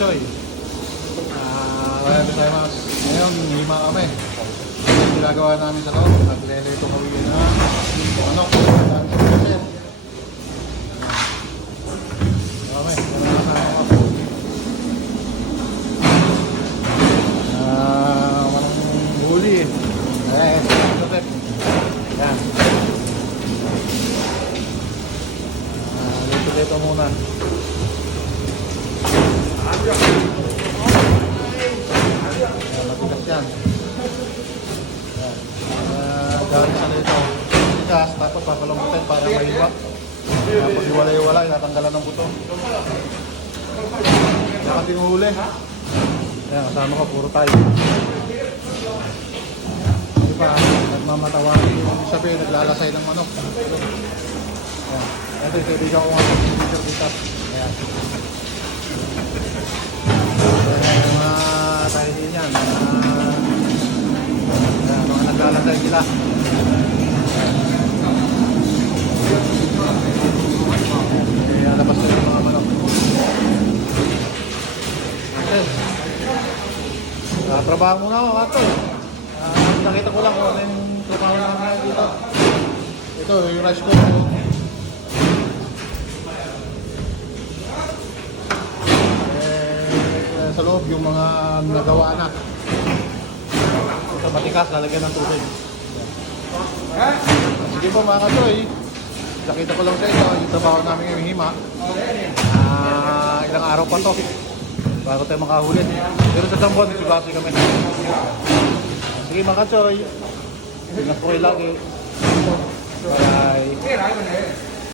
Choy. Maraming salamat. Ngayon, hima kami. Ang ginagawa namin sa loob, naglelito kami na manok. Okay, kasama ko. Manong huli. Yan. Lito muna. Matigas yan. Gawin sa nito. Matigas, tapos papalambutin para mahiwa. Tapos iwalay-walay, natanggalan ng buto. Saka tinuhuli. Ayan, kasama ko, puro tayo. Diba, nagmamatawanan yung sabi, naglalasay ng manok. Ayan. Ito, kaibigan ko nga sa picture dito. Ayan. Mga tayo din yan. Mga naglalasay sila. Kaya labas ko yung mga manok. Okay. Trabaho muna ako, Kato. Nakita ko lang kung ano yung trabaho namin dito. Ito, yung rice cooker. Sa loob yung mga nagawa na. Ito matikas, lalagyan ng tubig. Sige po mga Katoy, nakita ko lang sa ito yung trabaho namin ngayong hima. Ilang araw pa to bago tayo makahulit. Pero sa Zambon, sibasi kami. Sige mga Katoy, ingat po kayo lagi. Bye.